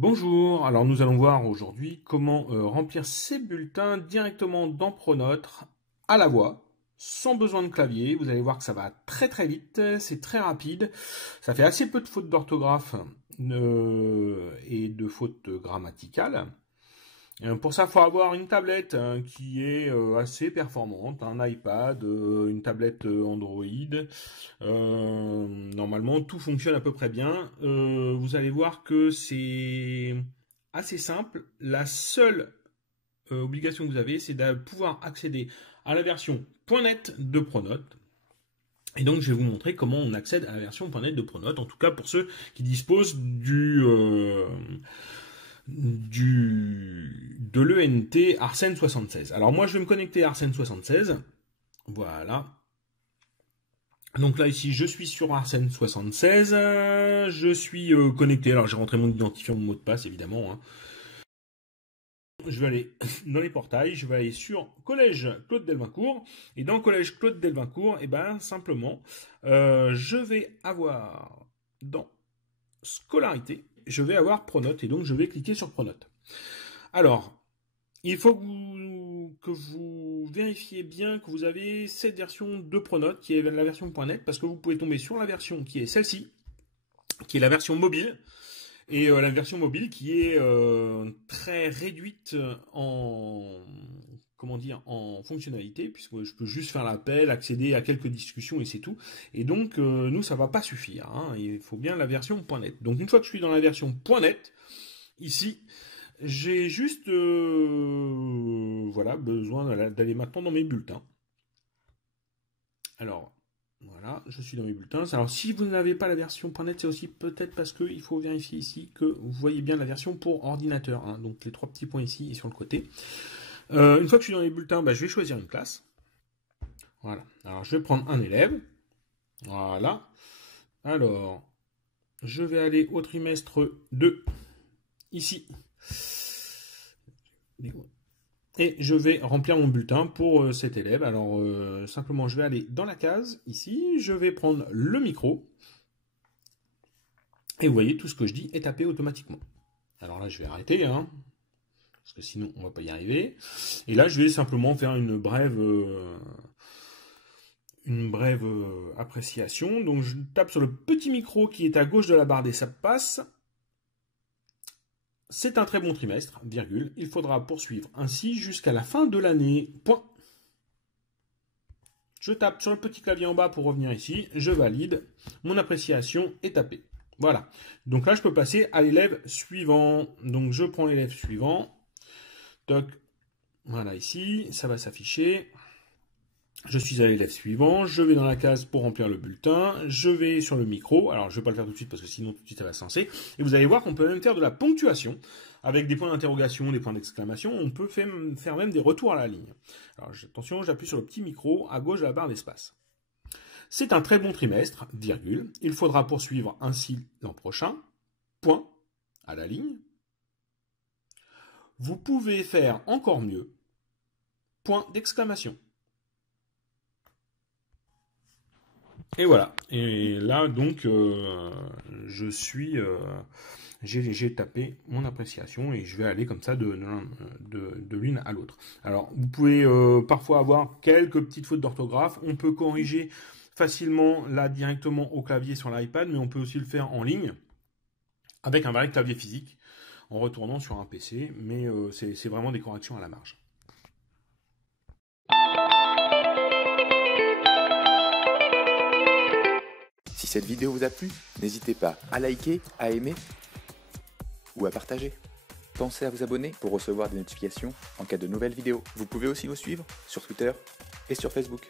Bonjour, alors nous allons voir aujourd'hui comment remplir ces bulletins directement dans Pronote à la voix, sans besoin de clavier. Vous allez voir que ça va très très vite, c'est très rapide, ça fait assez peu de fautes d'orthographe et de fautes grammaticales. Pour ça, il faut avoir une tablette qui est assez performante, un iPad, une tablette Android. Normalement, tout fonctionne à peu près bien. Vous allez voir que c'est assez simple. La seule obligation que vous avez, c'est de pouvoir accéder à la version .net de Pronote. Et donc, je vais vous montrer comment on accède à la version .net de Pronote, en tout cas pour ceux qui disposent de l'ENT Arsène 76. Alors moi, je vais me connecter à Arsène 76. Voilà. Donc là, ici, je suis sur Arsène 76. Je suis connecté. Alors, j'ai rentré mon identifiant, mon mot de passe, évidemment. Hein. Je vais aller dans les portails. Je vais aller sur Collège Claude Delvincourt. Et dans Collège Claude Delvincourt, simplement, je vais avoir dans Scolarité, je vais avoir Pronote. Et donc, je vais cliquer sur Pronote. Alors, il faut que vous vérifiez bien que vous avez cette version de Pronote, qui est la version .net, parce que vous pouvez tomber sur la version qui est celle-ci, qui est la version mobile, et la version mobile qui est très réduite en fonctionnalité, puisque je peux juste faire l'appel, accéder à quelques discussions et c'est tout. Et donc, nous, ça va pas suffire. Hein. Il faut bien la version .net. Donc, une fois que je suis dans la version .net, ici, j'ai juste besoin d'aller maintenant dans mes bulletins. Alors, voilà, je suis dans mes bulletins. Alors, si vous n'avez pas la version .net, c'est aussi peut-être parce qu'il faut vérifier ici que vous voyez bien la version pour ordinateur. Hein. Donc, les trois petits points ici et sur le côté. Une fois que je suis dans les bulletins, je vais choisir une classe. Voilà. Alors, je vais prendre un élève. Voilà. Alors, je vais aller au trimestre 2. Ici. Et je vais remplir mon bulletin pour cet élève. Alors, simplement, je vais aller dans la case, ici. Je vais prendre le micro. Et vous voyez, tout ce que je dis est tapé automatiquement. Alors là, je vais arrêter, hein, parce que sinon, on ne va pas y arriver. Et là, je vais simplement faire une brève appréciation. Donc, je tape sur le petit micro qui est à gauche de la barre des ça passe. C'est un très bon trimestre, virgule. Il faudra poursuivre ainsi jusqu'à la fin de l'année. Point. Je tape sur le petit clavier en bas pour revenir ici. Je valide. Mon appréciation est tapée. Voilà. Donc là, je peux passer à l'élève suivant. Donc, je prends l'élève suivant. Toc. Voilà, ici. Ça va s'afficher. Je suis à l'élève suivant, je vais dans la case pour remplir le bulletin, je vais sur le micro, alors je ne vais pas le faire tout de suite parce que sinon tout de suite ça va se lancer, et vous allez voir qu'on peut même faire de la ponctuation, avec des points d'interrogation, des points d'exclamation, on peut faire même des retours à la ligne. Alors attention, j'appuie sur le petit micro à gauche de la barre d'espace. C'est un très bon trimestre, virgule, il faudra poursuivre ainsi l'an prochain, point, à la ligne. Vous pouvez faire encore mieux, point d'exclamation. Et voilà. Et là, donc, j'ai tapé mon appréciation et je vais aller comme ça de l'une à l'autre. Alors, vous pouvez parfois avoir quelques petites fautes d'orthographe. On peut corriger facilement là directement au clavier sur l'iPad, mais on peut aussi le faire en ligne avec un vrai clavier physique en retournant sur un PC. Mais c'est vraiment des corrections à la marge. Si cette vidéo vous a plu, n'hésitez pas à liker, à aimer ou à partager. Pensez à vous abonner pour recevoir des notifications en cas de nouvelles vidéos. Vous pouvez aussi nous suivre sur Twitter et sur Facebook.